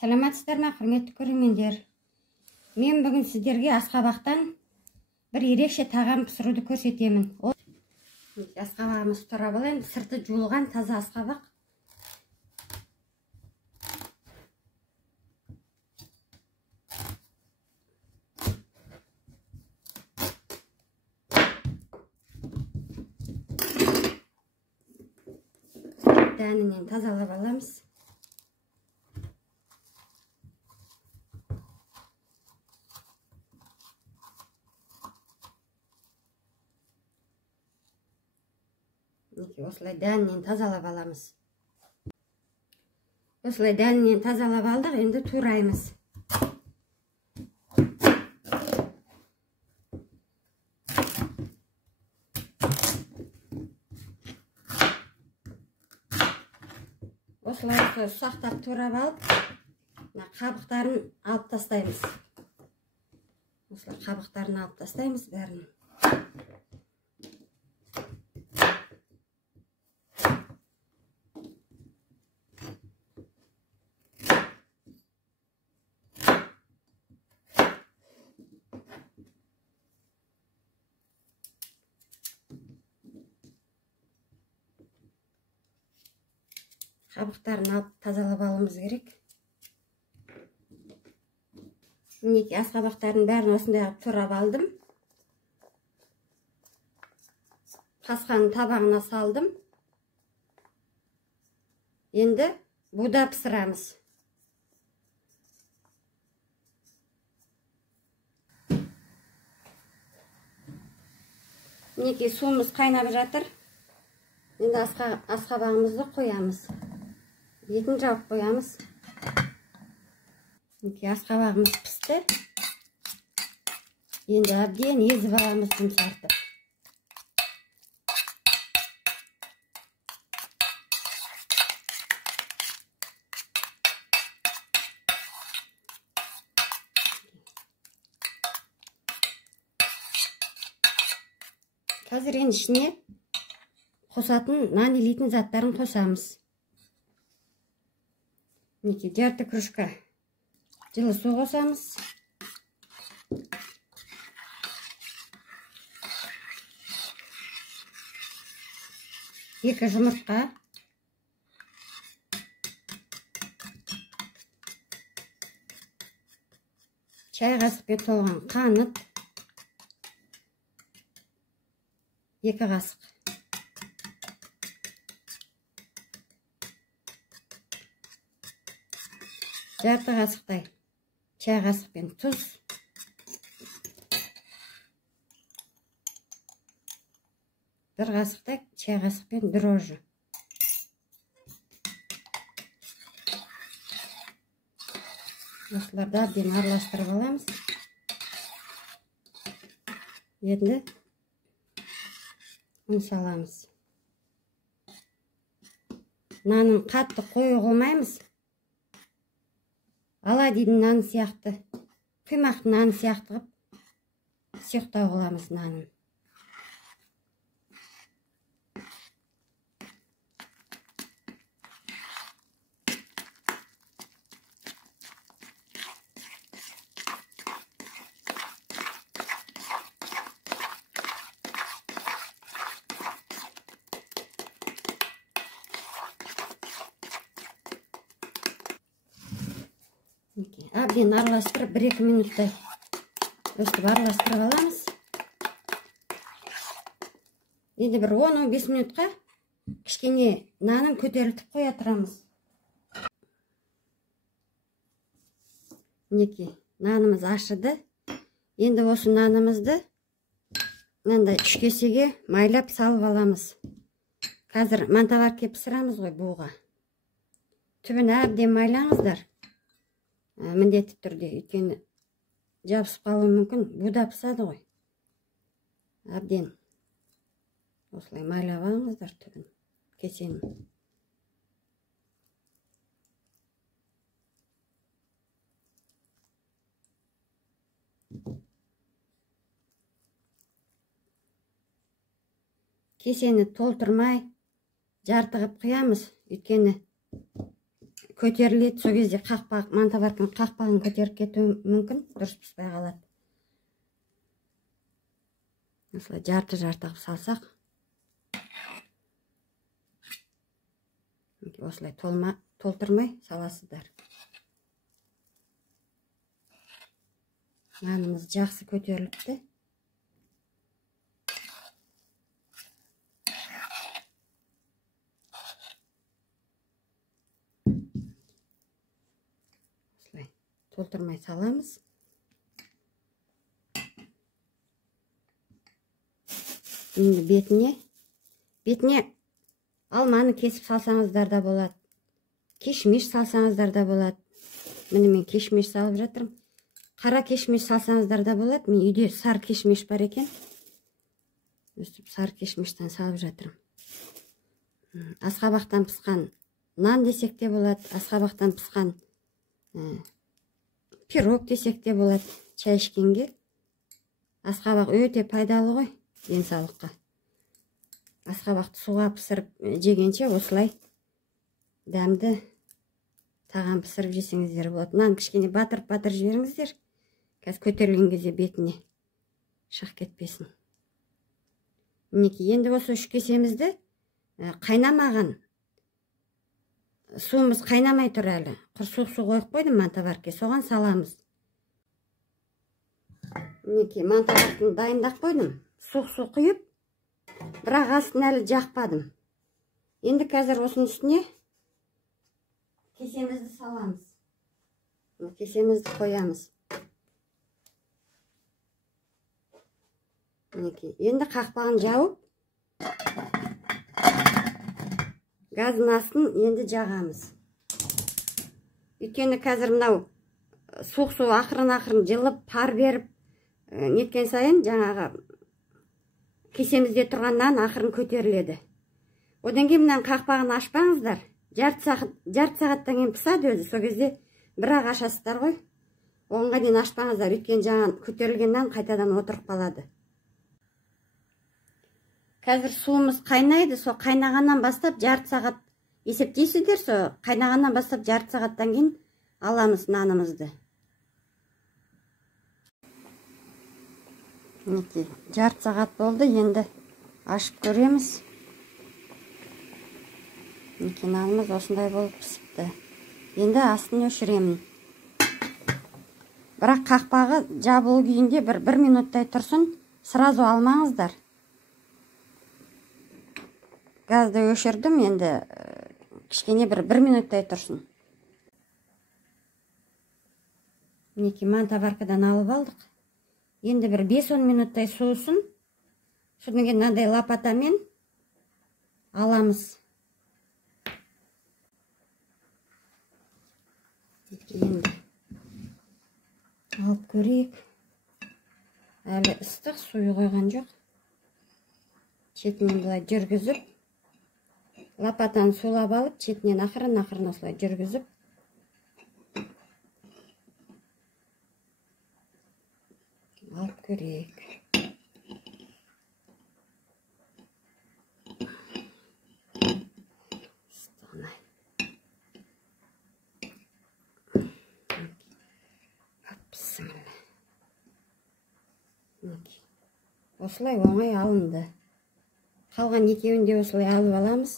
Саламатсыздар ма, құрметті көрермендер? Мен бүгін сіздерге асқабақтан бір ерекше тағам пісіруді көрсетемін. Асқабағымыз тұра болайын, сырты жуылған таза асқабақ. Дәнінен тазалап аламыз. Осылай дәнінен тазалап аламыз. Осылай дәнінен тазалап алдық, енді тураймыз. Осылай ұсақтап турап алып, қабықтарын алып тастаймыз. Осылай қабықтарын алып тастаймыз бәрін. Қабықтарын алып тазалап алуымыз керек. Мінеки асқабақтардың бәрін осындай турап алдым. Қасқаның табағына салдым. Енді буда пісірамыз. Мінеки суымыз қайнап жатыр. Енді асқабағымызды қоямыз. Етін жауып қоямыз. Асқабағымыз пісті. Енді әбден езіп аламыз жұмсартып. Қазір енді ішіне қосатын нан илейтін заттарын қосамыз. Жарты кружка жылы су қосамыз. Екі жұмыртқа. Чай қасықпен толған қант. 2 қасық. Жарты қасықтай чай қасықпен тұз. Бір қасықтай чай қасықпен дрожжи. Осыларды әбден араластырып аламыз. Енді ұн саламыз. Нанын қатты қою қылмаймыз. Аладдин наны сияқты, құймақ наны сияқты қып сұйықтау қыламыз нанын. Әбден араластырып 1-2 минуттай өстіп араластырып аламыз. Енді бір 10-15 минутқа кішкене нанын көтерілтіп қоя тұрамыз. Мінеки нанымыз ашыды. Енді осы нанымызды мынандай 3 кесеге майлап салып аламыз. Қазір мантаварке пісірамыз ғой буға. Түбін әбден майлаңыздар. Міндетті түрде, өйткені жабысып қалуы мүмкін, буда пісады ғой. Әбден осылай майлап алыңыздар түбін, кесені. Кесені толтырмай, жарты қып құямыз, өйткені көтеріледі, сол кезде қақпақ, мантоварканың қақпағын көтеріп кетуі мүмкін, дұрыс піспей қалады. Осылай жарты-жарты қылып салсақ, осылай толтырмай саласыздар. Нанымыз жақсы көтеріліпті. Осылай толтырмай саламыз. Енді бетіне алманы кесіп салсаңыздар да болады. Кешмеш салсаңыздар да болады. Міне мен кешмеш салып жатырмын. Қара кешмеш салсаңыздар да болады. Мен үйде сары кешмеш бар екен. Өстіп сары кешмештен салып жатырмын. Асқабақтан пысқан нан десек те болады. Асқабақтан пысқан пирог десек те болады. Чай ішкенге асқабақ өте пайдалы ғой денсаулыққа. Асқабақты суға пісіріп жегенше осылай дәмді тағам пісіріп жесеңіздер болады. Нан кішкене батырып жіберіңіздер. Қазір көтерілген кезде бетіне шақ кетпесін. Мінекей, енді осы 3 кесемізді қайнамаған, суымыз қайнамай тұр әлі. Құрсуық су қойып қойдым мантоварке, соған саламыз. Мінекей, мантоварканы дайындап қойдым. Суық су құйып, бірақ астын әлі жақпадым. Енді қазір осының үстіне кесемізді саламыз. Кесемізді қоямыз. Енді қақпағын жауып, газын астын енді жағамыз. Өйткені қазір мынау суық су ақырын жылып, пар беріп неткен сайын жаңағы кесемізде тұрған нан ақырын көтеріледі. Одан кейін мынан қақпағын ашпаңыздар. Жарты сағаттан кейін пысады өзі. Сол кезде бірақ ашасыздар ғой. Оңға дейін ашпаңыздар. Өйткені жаңа көтерілген нан қайтадан отырып қалады. Қазір суымыз қайнайды. Сол қайнағаннан бастап жарты сағат есептейсіздер. Сол қайнағаннан бастап жарты сағаттан кейін аламыз нанымызды. Жарты сағат болды. Енді ашып көреміз. Нанымыз осындай болып пісіпті. Енді астын өшіремін. Бірақ қақпағы жабылу күйінде бір минуттай тұрсын. Сразу алмаңыздар. Газды өшірдім, енді кішкене бір минуттай тұрсын. Мінекей, мантоваркадан алып алдық. Енді бір 5-10 минуттай суысын. Содан кейін мынандай лопатамен аламыз. Енді алып көрейік. Әлі ыстық, суы қойған жоқ. Четінен бұлай жүргізіп, лопатаны сулап алып, четінен ақырын осылай жүргізіп, алып көрейік. Осылай оңай алынды. Қалған екеуін де осылай алып аламыз.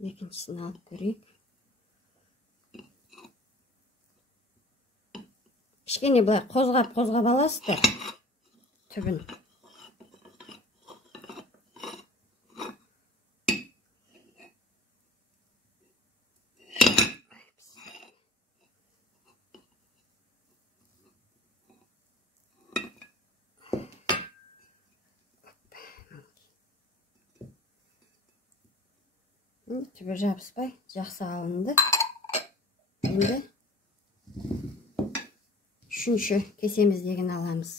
Екіншісін алып көрейік. Кішкене бұлай қозғап аласыздар түбін. Түбі жабыспай, жақсы алынды. Енді үшінші кесеміздегін аламыз.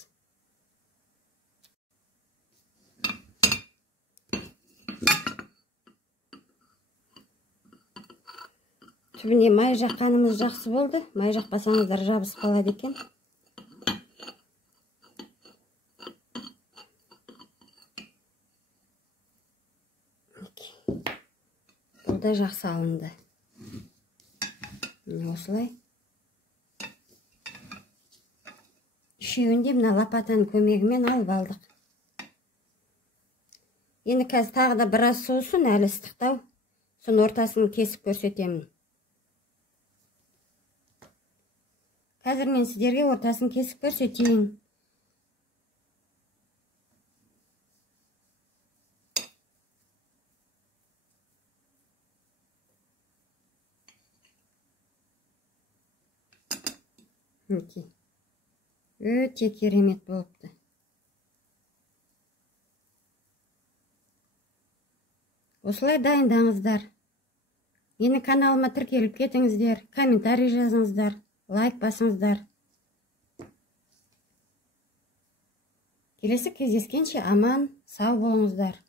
Түбіне май жаққанымыз жақсы болды. Май жақпасаңыздар жабысып қалады екен. да жақсы алынды. Осылай. Үшеуін де мына лопатаның көмегімен алып алдық. Енді қазір тағы да біраз соусын, әлі ыстықтау. Соның ортасын кесіп көрсетемін. Қазір мен сіздерге ортасын кесіп көрсетейін. Өте керемет болыпты. Осылай дайындаңыздар. Мені каналыма тіркеліп кетіңіздер, комментарий жазыңыздар, лайк басыңыздар. Келесі кездескенше аман, сау болыңыздар.